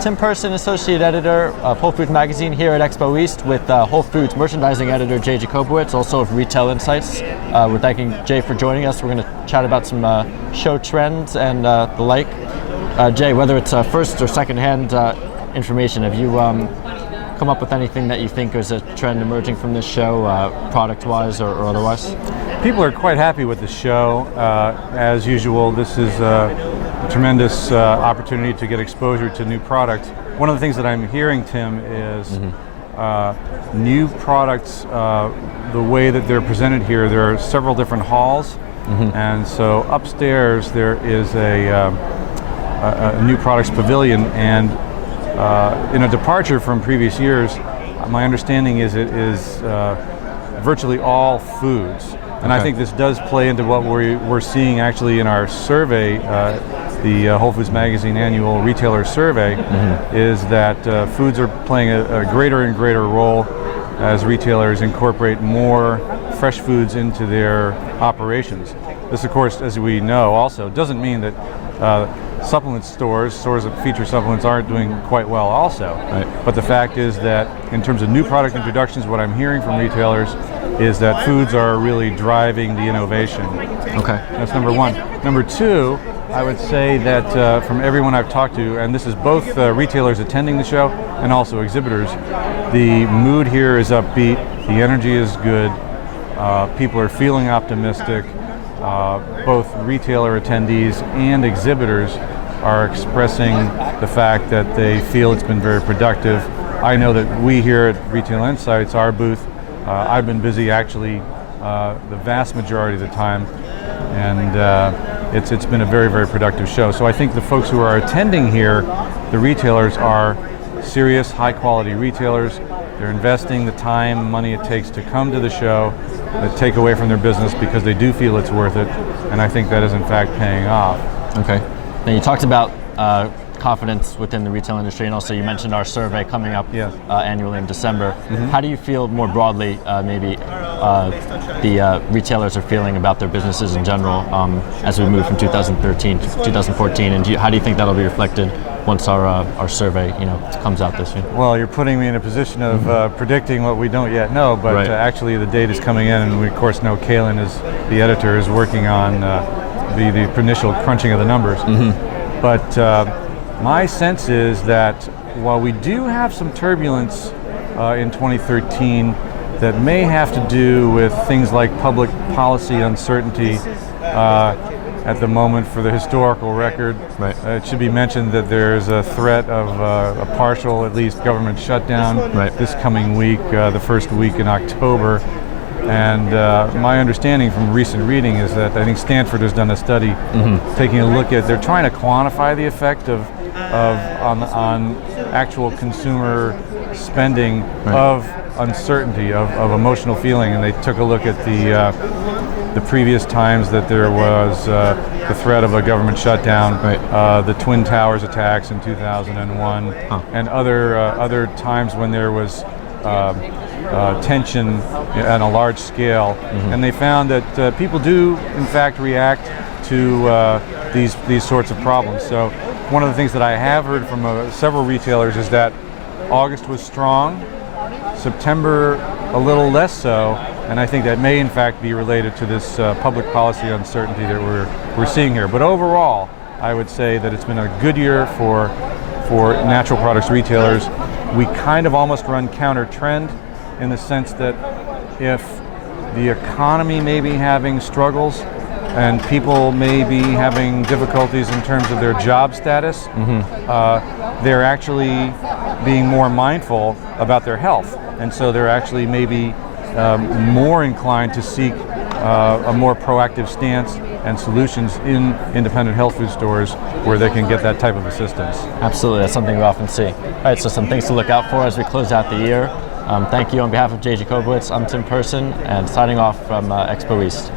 Tim Person, Associate Editor of Whole Foods Magazine here at Expo East with Whole Foods Merchandising Editor Jay Jacobowitz, also of Retail Insights. We're thanking Jay for joining us. We're going to chat about some show trends and the like. Jay, whether it's first or second-hand information, have you come up with anything that you think is a trend emerging from this show, product-wise or otherwise? People are quite happy with the show. As usual, this is a tremendous opportunity to get exposure to new products. One of the things that I'm hearing, Tim, is new products, the way that they're presented here. There are several different halls, and so upstairs there is a new products pavilion, and in a departure from previous years, my understanding is it is virtually all foods. And I think this does play into what we're seeing actually in our survey, the Whole Foods Magazine annual retailer survey, is that foods are playing a greater and greater role as retailers incorporate more fresh foods into their operations. This, of course, as we know also, doesn't mean that supplement stores that feature supplements aren't doing quite well also. Right. But the fact is that in terms of new product introductions, what I'm hearing from retailers is that foods are really driving the innovation. Okay. That's number one. Number two, I would say that from everyone I've talked to, and this is both retailers attending the show and also exhibitors, the mood here is upbeat, the energy is good, people are feeling optimistic. Both retailer attendees and exhibitors are expressing the fact that they feel it's been very productive. I know that we here at Retail Insights, our booth, I've been busy actually the vast majority of the time, and it's been a very, very productive show. So I think the folks who are attending here, the retailers, are serious, high-quality retailers. They're investing the time and money it takes to come to the show, take away from their business because they do feel it's worth it, and I think that is in fact paying off. Okay. Now you talked about confidence within the retail industry, and also you mentioned our survey coming up annually in December. How do you feel more broadly maybe the retailers are feeling about their businesses in general as we move from 2013 to 2014, and how do you think that'll be reflected once our survey comes out this year? Well, you're putting me in a position of predicting what we don't yet know, but actually the data is coming in, and we of course know Kaylin, is the editor, is working on the initial crunching of the numbers. But my sense is that while we do have some turbulence in 2013 that may have to do with things like public policy uncertainty at the moment for the historical record. It should be mentioned that there's a threat of a partial, at least, government shutdown this coming week, the first week in October. And my understanding from recent reading is that I think Stanford has done a study taking a look at, they're trying to quantify the effect on actual consumer spending of uncertainty, of emotional feeling, and they took a look at the previous times that there was the threat of a government shutdown, the Twin Towers attacks in 2001, and other times when there was tension on a large scale, and they found that people do in fact react to these sorts of problems. So one of the things that I have heard from several retailers is that August was strong, September a little less so, and I think that may in fact be related to this public policy uncertainty that we're seeing here. But overall, I would say that it's been a good year for natural products retailers. We kind of almost run counter trend in the sense that if the economy may be having struggles and people may be having difficulties in terms of their job status, they're actually being more mindful about their health. And so they're actually maybe more inclined to seek a more proactive stance and solutions in independent health food stores where they can get that type of assistance. Absolutely, that's something we often see. All right, so some things to look out for as we close out the year. Thank you on behalf of Jay Jacobowitz. I'm Tim Person, and signing off from Expo East.